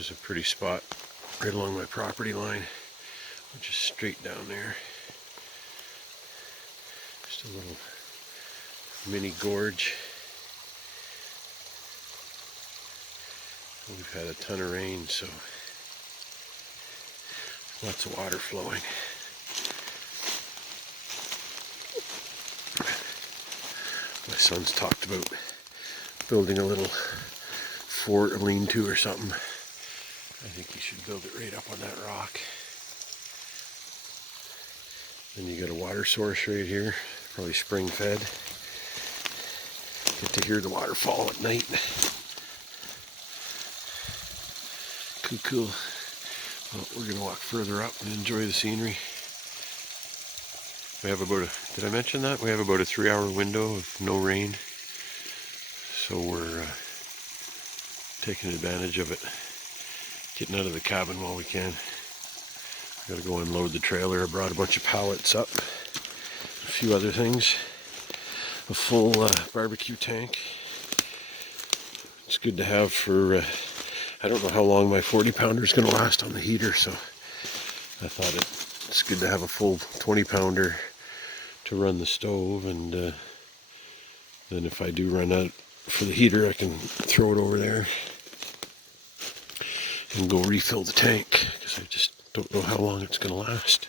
There's a pretty spot right along my property line, which is straight down there. Just a little mini gorge. We've had a ton of rain, so lots of water flowing. My son's talked about building a little fort or lean-to or something. I think you should build it right up on that rock. Then you got a water source right here, probably spring fed. Get to hear the waterfall at night. Cool. Well, we're gonna walk further up and enjoy the scenery. We have about did I mention that? We have about a 3-hour window of no rain. So we're taking advantage of it. Getting out of the cabin while we can. Gotta go unload the trailer. I brought a bunch of pallets up. A few other things. A full barbecue tank. It's good to have for, I don't know how long my 40-pounder is going to last on the heater, so I thought it's good to have a full 20-pounder to run the stove, and then if I do run out for the heater, I can throw it over there and go refill the tank, because I just don't know how long it's going to last.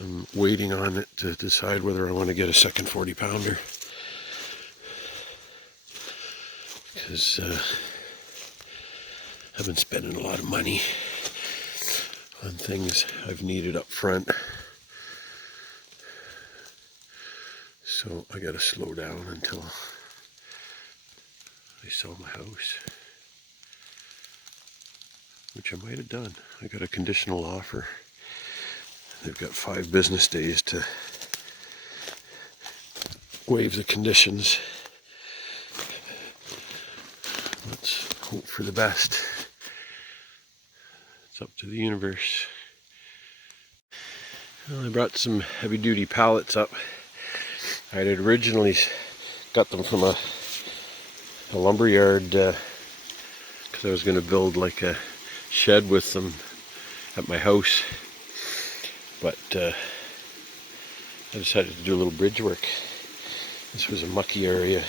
I'm waiting on it to decide whether I want to get a second 40-pounder, because I've been spending a lot of money on things I've needed up front, so I got to slow down until I sell my house. Which I might have done. I got a conditional offer. They've got 5 business days to waive the conditions. Let's hope for the best. It's up to the universe. Well, I brought some heavy-duty pallets up. I had originally got them from a lumber yard because I was going to build like a shed with them at my house, but I decided to do a little bridge work. This was a mucky area.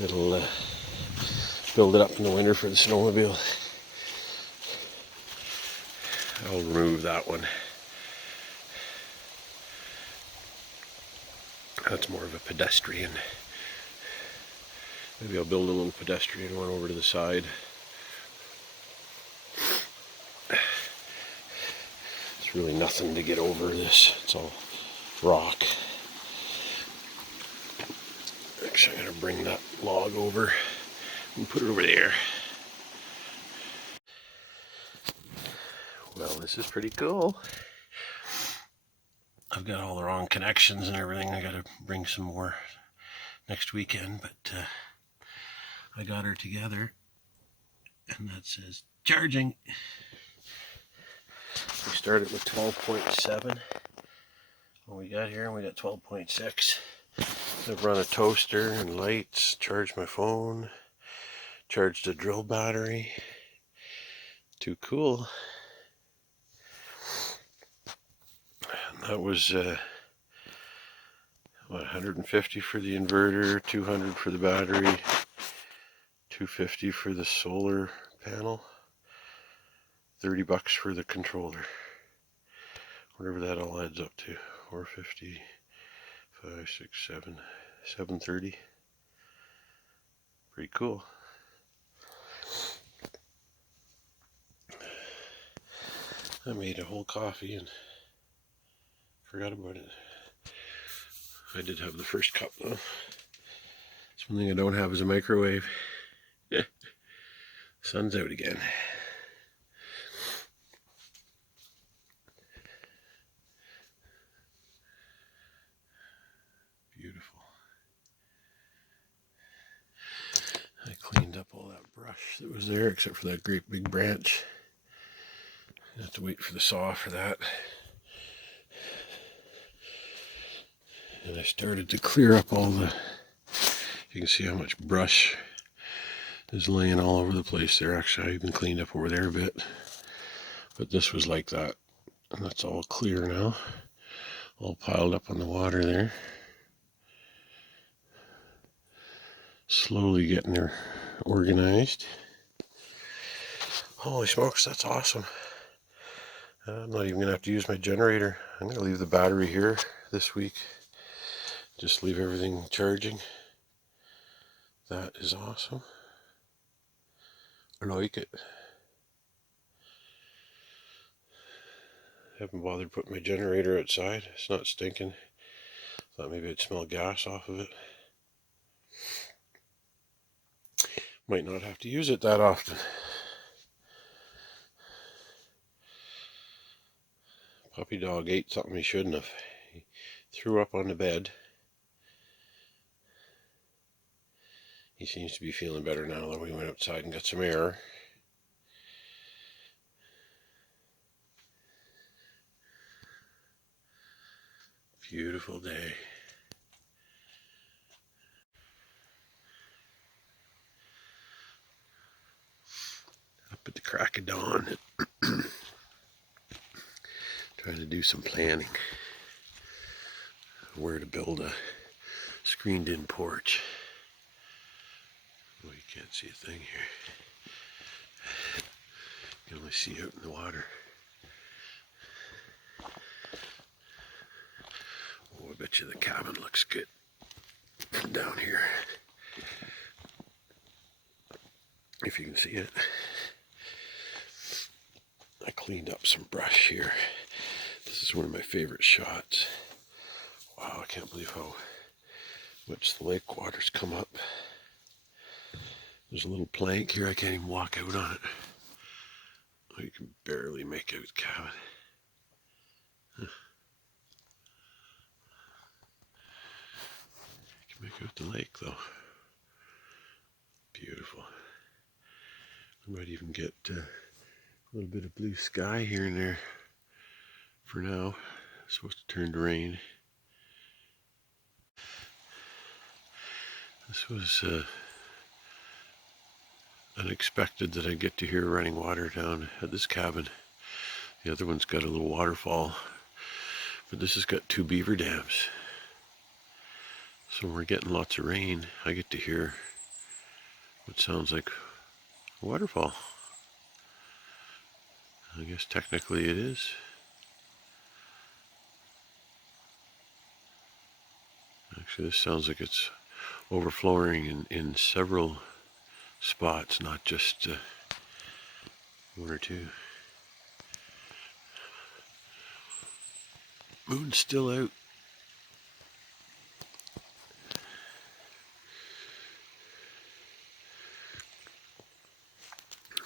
It'll build it up in the winter for the snowmobile. I'll remove that one. That's more of a pedestrian. Maybe I'll build a little pedestrian one over to the side. It's really nothing to get over this. It's all rock. Actually, I'm going to bring that log over and put it over there. Well, this is pretty cool. I've got all the wrong connections and everything. I got to bring some more next weekend, but I got her together, and that says charging. We started with 12.7 when we got here, and we got 12.6. I've run a toaster and lights, charged my phone, charged a drill battery. Too cool. And that was 150 for the inverter, 200 for the battery, 250 for the solar panel, $30 for the controller. Whatever that all adds up to. 450, 5, 6, 7, 730. Pretty cool. I made a whole coffee and forgot about it. I did have the first cup though. It's one thing I don't have is a microwave. Sun's out again. Beautiful. I cleaned up all that brush that was there except for that great big branch. I have to wait for the saw for that. And I started to clear up all the You can see how much brush is laying all over the place there. Actually, I even cleaned up over there a bit. But this was like that. And that's all clear now. All piled up on the water there. Slowly getting there organized. Holy smokes, that's awesome. I'm not even going to have to use my generator. I'm going to leave the battery here this week. Just leave everything charging. That is awesome. I like it. Haven't bothered putting my generator outside. It's not stinking. Thought maybe I'd smell gas off of it. Might not have to use it that often. Puppy dog ate something he shouldn't have. He threw up on the bed. He seems to be feeling better now that we went outside and got some air. Beautiful day. Up at the crack of dawn. Trying to do some planning. Where to build a screened in porch. Oh, you can't see a thing here. You can only see out in the water. Oh, I bet you the cabin looks good from down here. If you can see it. I cleaned up some brush here. This is one of my favorite shots. Wow, I can't believe how much the lake water's come up. There's a little plank here. I can't even walk out on it. You can barely make out the cabin. Huh. You can make out the lake though. Beautiful. I might even get a little bit of blue sky here and there for now. It's supposed to turn to rain. This was unexpected that I'd get to hear running water down at this cabin. The other one's got a little waterfall, but this has got 2 beaver dams. So when we're getting lots of rain, I get to hear what sounds like a waterfall. I guess technically it is. Actually, this sounds like it's overflowing in several spots, not just 1 or 2. Moon's still out.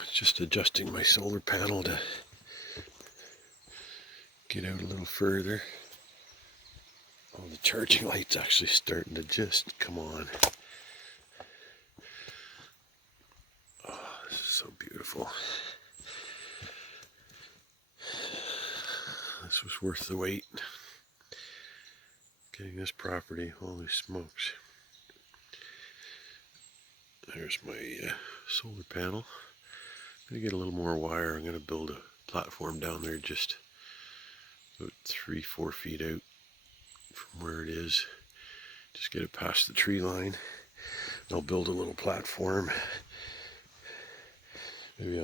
It's just adjusting my solar panel to get out a little further. Oh, the charging light's actually starting to just come on. Oh, this is so beautiful. This was worth the wait. Getting this property, holy smokes. There's my solar panel. I'm going to get a little more wire. I'm going to build a platform down there just about 3-4 feet out from where it is. Just get it past the tree line. I'll build a little platform. Maybe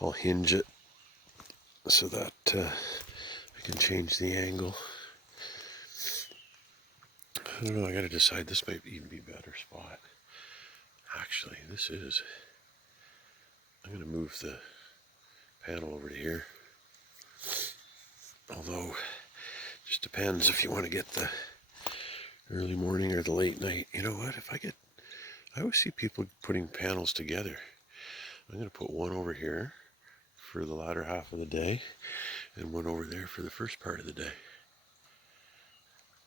I'll hinge it so that I can change the angle. I don't know, I gotta decide. This might even be a better spot. Actually, this is. I'm gonna move the panel over to here. Although, just depends if you want to get the early morning or the late night. You know what? I always see people putting panels together. I'm gonna put one over here for the latter half of the day, and one over there for the first part of the day.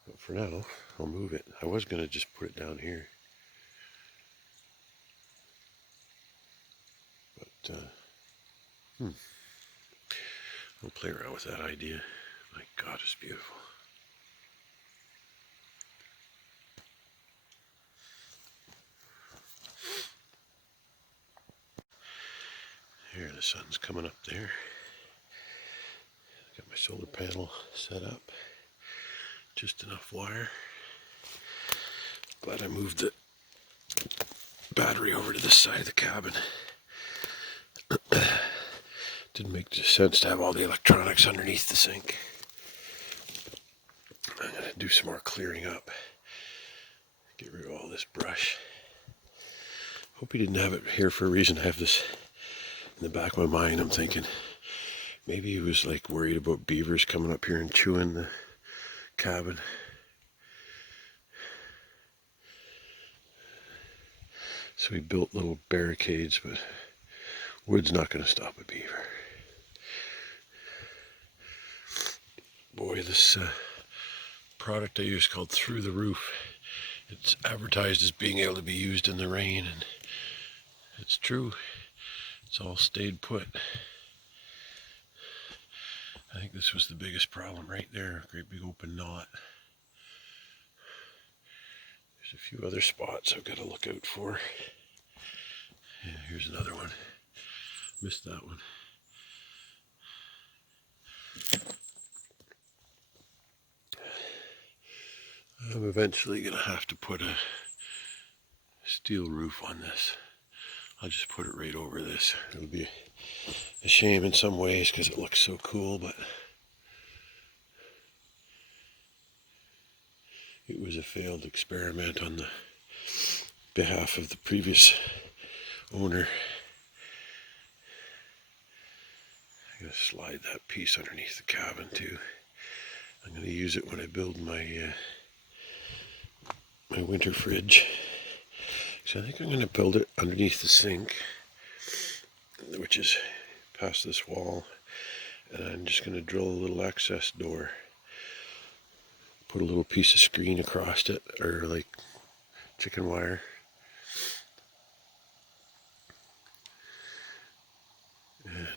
But for now, I'll move it. I was going to just put it down here. But, I'll play around with that idea. My God, it's beautiful. The sun's coming up there. Got my solar panel set up. Just enough wire. Glad I moved the battery over to this side of the cabin. Didn't make sense to have all the electronics underneath the sink. I'm going to do some more clearing up. Get rid of all this brush. Hope he didn't have it here for a reason. I have this in the back of my mind. I'm thinking maybe he was like worried about beavers coming up here and chewing the cabin. So he built little barricades, but wood's not going to stop a beaver. Boy, this product I use called Through the Roof. It's advertised as being able to be used in the rain, and it's true. It's all stayed put. I think this was the biggest problem right there. Great big open knot. There's a few other spots I've got to look out for. Yeah, here's another one. Missed that one. I'm eventually going to have to put a steel roof on this. I'll just put it right over this. It'll be a shame in some ways because it looks so cool, but it was a failed experiment on the behalf of the previous owner. I'm going to slide that piece underneath the cabin too. I'm going to use it when I build my my winter fridge. So I think I'm going to build it underneath the sink, which is past this wall, and I'm just going to drill a little access door, put a little piece of screen across it, or like chicken wire,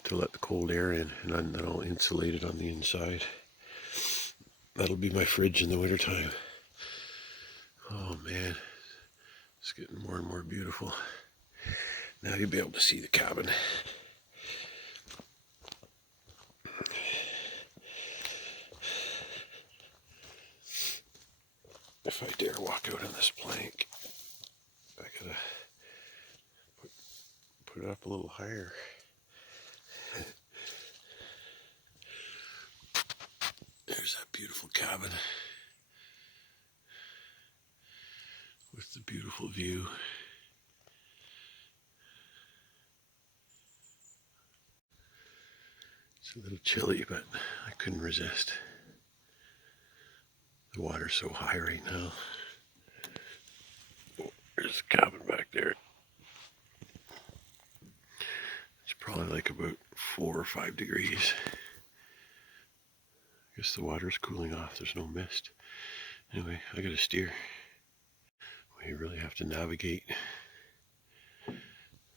to let the cold air in, and then I'll insulate it on the inside. That'll be my fridge in the wintertime. Oh man, it's getting more and more beautiful. Now you'll be able to see the cabin. If I dare walk out on this plank, I gotta put it up a little higher. There's that beautiful cabin with the beautiful view. It's a little chilly, but I couldn't resist. The water's so high right now. Oh, there's the cabin back there. It's probably like about 4 or 5 degrees. I guess the water's cooling off. There's no mist. Anyway, I gotta steer. We really have to navigate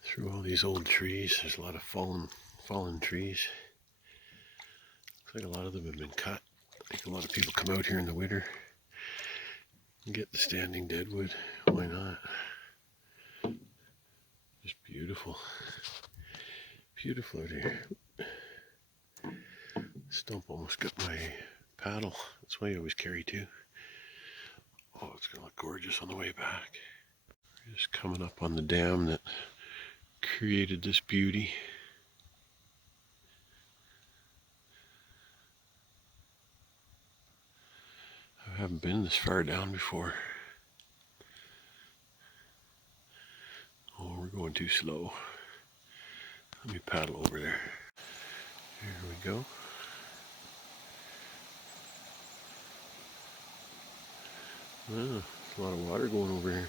through all these old trees. There's a lot of fallen trees. Looks like a lot of them have been cut. I think a lot of people come out here in the winter and get the standing deadwood. Why not? Just beautiful. Beautiful out here. Stump almost got my paddle. That's why I always carry two. Oh, it's going to look gorgeous on the way back. We're just coming up on the dam that created this beauty. I haven't been this far down before. Oh, we're going too slow. Let me paddle over there. Here we go. Oh, there's a lot of water going over here.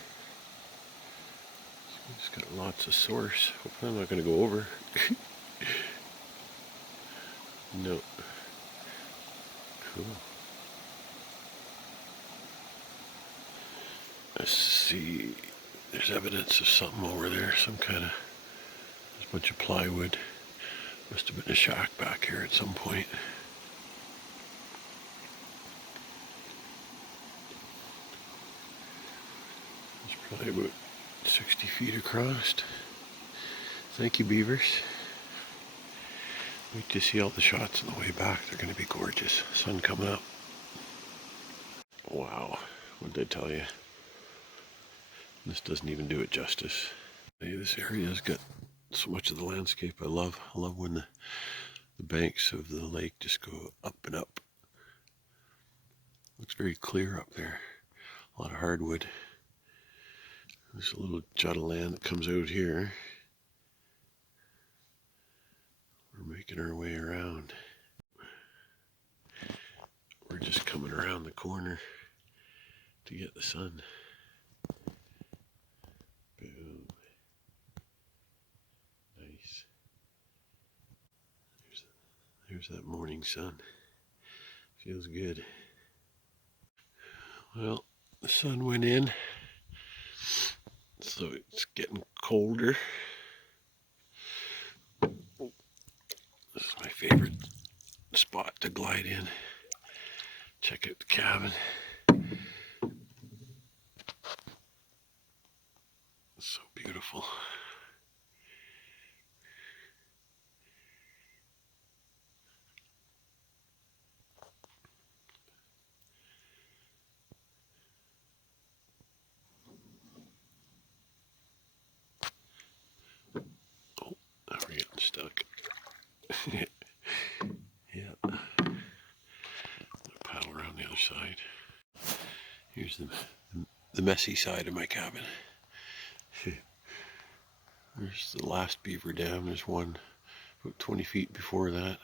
It's got lots of source. Hopefully I'm not going to go over. No. Cool. Let's see. There's evidence of something over there. Some kind of... There's a bunch of plywood. Must have been a shack back here at some point. It's probably about 60 feet across. Thank you, beavers. Wait to see all the shots on the way back. They're going to be gorgeous. Sun coming up. Wow, what did I tell you? This doesn't even do it justice. Hey, this area has got so much of the landscape I love. I love when the banks of the lake just go up and up. Looks very clear up there. A lot of hardwood. There's a little jut of land that comes out here. We're making our way around. We're just coming around the corner to get the sun. Boom. Nice. There's that morning sun. Feels good. Well, the sun went in, so it's getting colder. This is my favorite spot to glide in. Check out the cabin. It's so beautiful. Oh, now we're getting stuck. Yeah. Paddle around the other side. Here's the messy side of my cabin. There's the last beaver dam. There's one about 20 feet before that.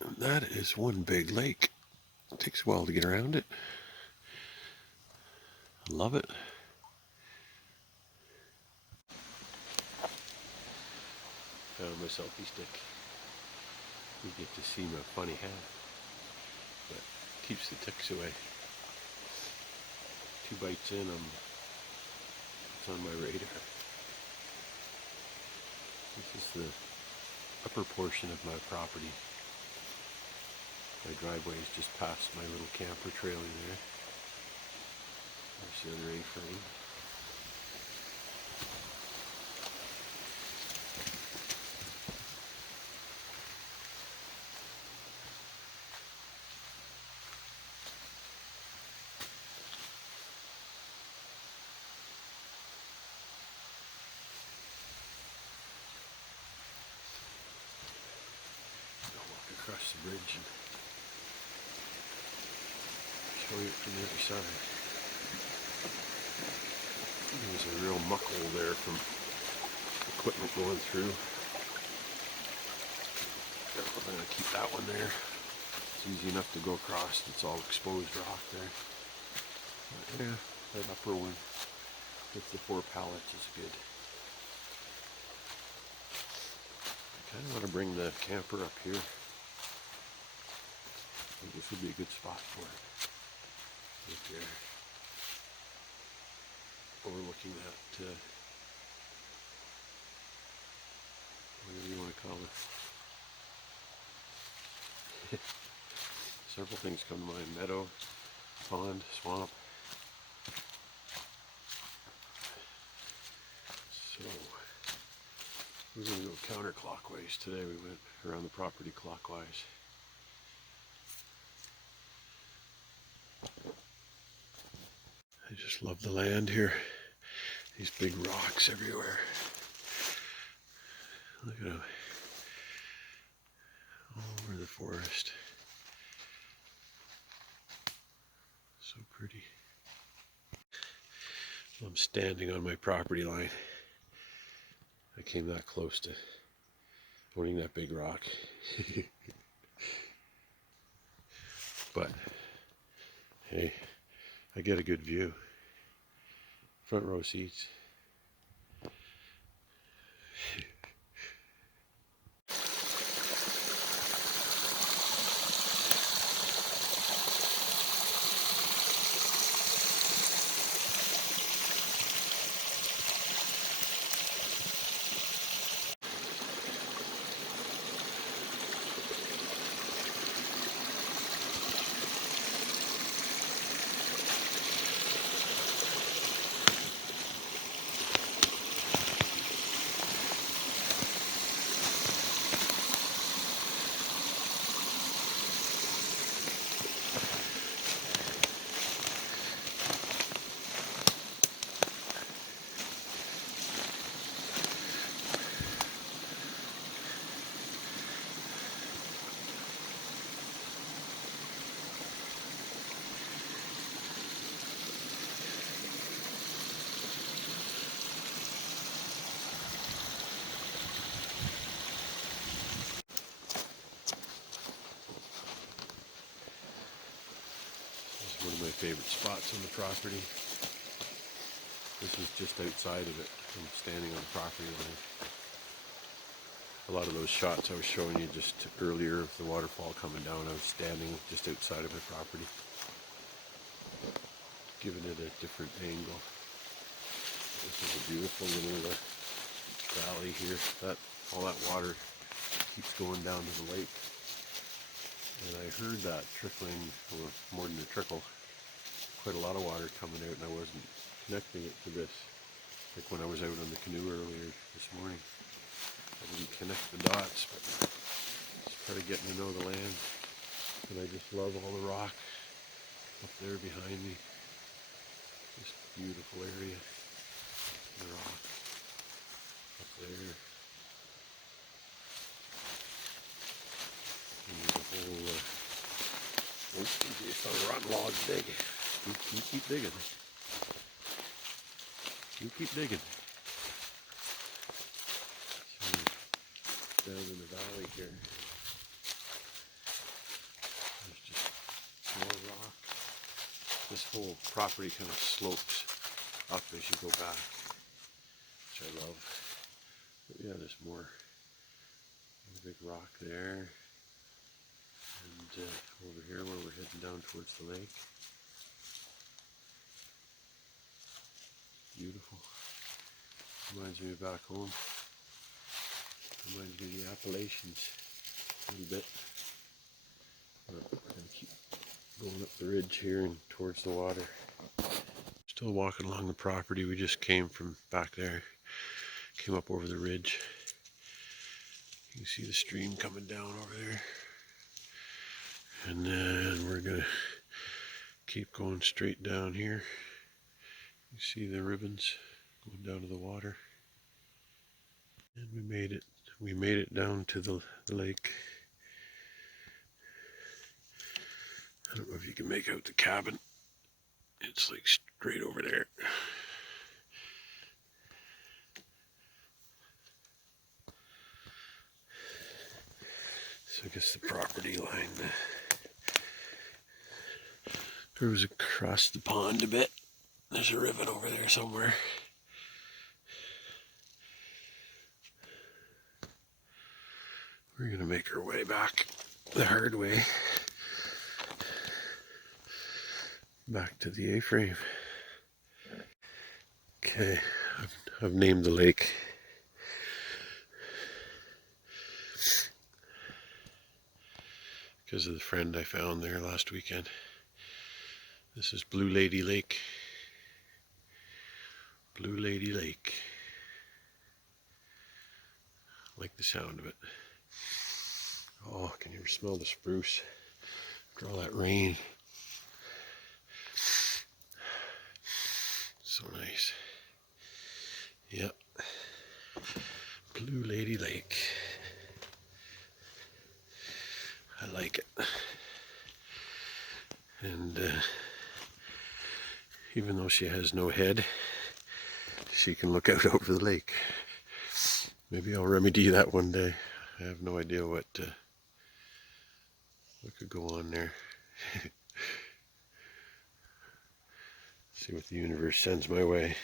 And that is one big lake. It takes a while to get around it. I love it. Found my selfie stick. You get to see my funny hat. That keeps the ticks away. 2 bites in, it's on my radar. This is the upper portion of my property. My driveway is just past my little camper trailer there. There's the other A-frame. Across the bridge and show you it from the other side. There's a real muck hole there from equipment going through. We're going to keep that one there. It's easy enough to go across. It's all exposed rock there. But yeah, that upper one with the 4 pallets is good. I kind of want to bring the camper up here. I think this would be a good spot for it. Right there. Overlooking that, whatever you want to call it. Several things come to mind. Meadow, pond, swamp. So, we're going to go counterclockwise today. We went around the property clockwise. I just love the land here. These big rocks everywhere. Look at them. All over the forest. So pretty. I'm standing on my property line. I came that close to owning that big rock. But, hey, I get a good view. Front row seats. favorite spots on the property. This is just outside of it. I'm standing on the property line. A lot of those shots I was showing you just earlier of the waterfall coming down, I was standing just outside of my property, giving it a different angle. This is a beautiful little valley here. All that water keeps going down to the lake. And I heard that trickling, or more than a trickle, quite a lot of water coming out, and I wasn't connecting it to this. Like when I was out on the canoe earlier this morning. I didn't connect the dots, but just kind of getting to know the land. And I just love all the rock up there behind me. This beautiful area. The rock up there. And there's a whole, it's a rotten log dig. You keep digging. You keep digging. Down in the valley here, there's just more rock. This whole property kind of slopes up as you go back, which I love. But yeah, there's more. There's a big rock there, and over here where we're heading down towards the lake. Beautiful. Reminds me of back home. Reminds me of the Appalachians a little bit. But we're going to keep going up the ridge here and towards the water. Still walking along the property. We just came from back there. Came up over the ridge. You can see the stream coming down over there. And then we're going to keep going straight down here. You see the ribbons going down to the water. And we made it. We made it down to the lake. I don't know if you can make out the cabin. It's like straight over there. So I guess the property line goes across the pond a bit. There's a ribbon over there somewhere. We're going to make our way back the hard way. Back to the A-frame. Okay, I've named the lake. Because of the friend I found there last weekend. This is Blue Lady Lake. Blue Lady Lake. I like the sound of it. Oh, can you smell the spruce after all that rain? So nice. Yep. Blue Lady Lake. I like it. And even though she has no head, she can look out over the lake. Maybe I'll remedy that one day. I have no idea what could go on there. See what the universe sends my way.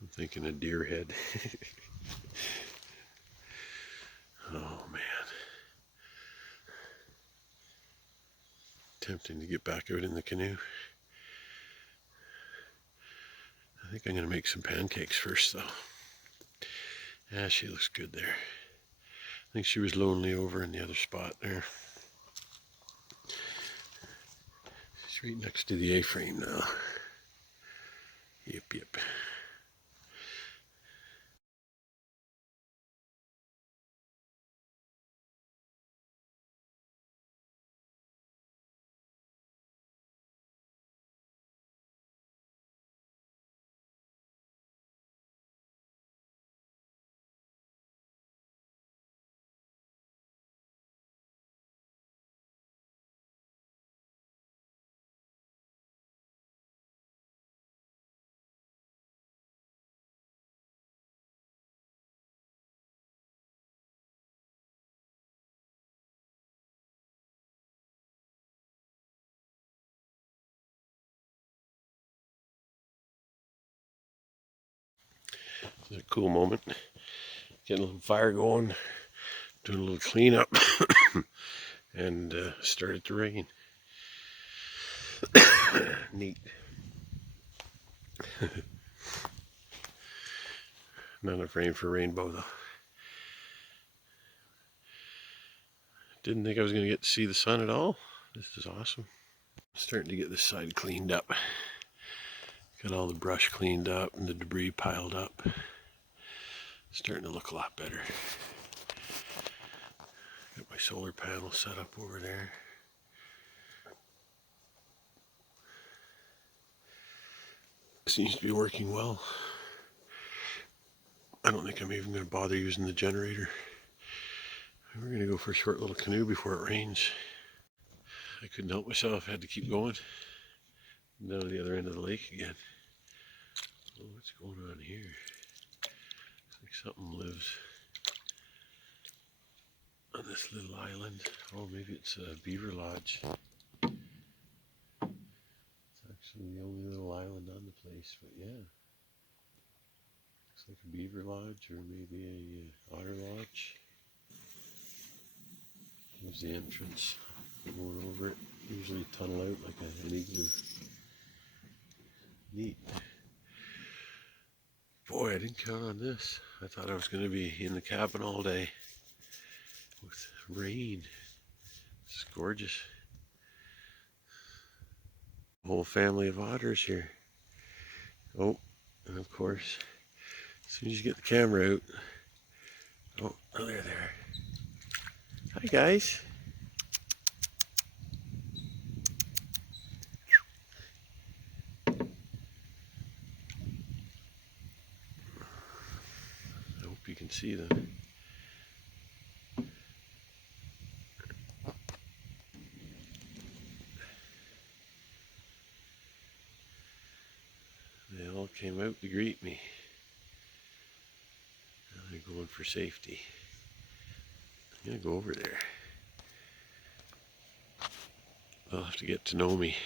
I'm thinking a deer head. Oh man. Tempting to get back out in the canoe. I think I'm going to make some pancakes first though. Yeah, she looks good there. I think she was lonely over in the other spot there. She's right next to the A-frame now. Yep, yep. It's a cool moment. Getting a little fire going, doing a little cleanup, and started to rain. Neat. Not enough rain for a rainbow though. Didn't think I was going to get to see the sun at all. This is awesome. Starting to get this side cleaned up. Got all the brush cleaned up and the debris piled up. Starting to look a lot better. Got my solar panel set up over there. Seems to be working well. I don't think I'm even going to bother using the generator. We're going to go for a short little canoe before it rains. I couldn't help myself. I had to keep going. Down to the other end of the lake again. Oh, what's going on here? Looks like something lives on this little island. Oh, maybe it's a beaver lodge. It's actually the only little island on the place, but yeah. Looks like a beaver lodge or maybe a otter lodge. Here's the entrance. Going over it. Usually tunnel out like an igloo. Neat. Boy, I didn't count on this. I thought I was going to be in the cabin all day with rain. It's gorgeous. A whole family of otters here. Oh, and of course, as soon as you get the camera out. Oh, they're there. Hi, guys. I hope you can see them. They all came out to greet me. Now they're going for safety. I'm going to go over there. They'll have to get to know me.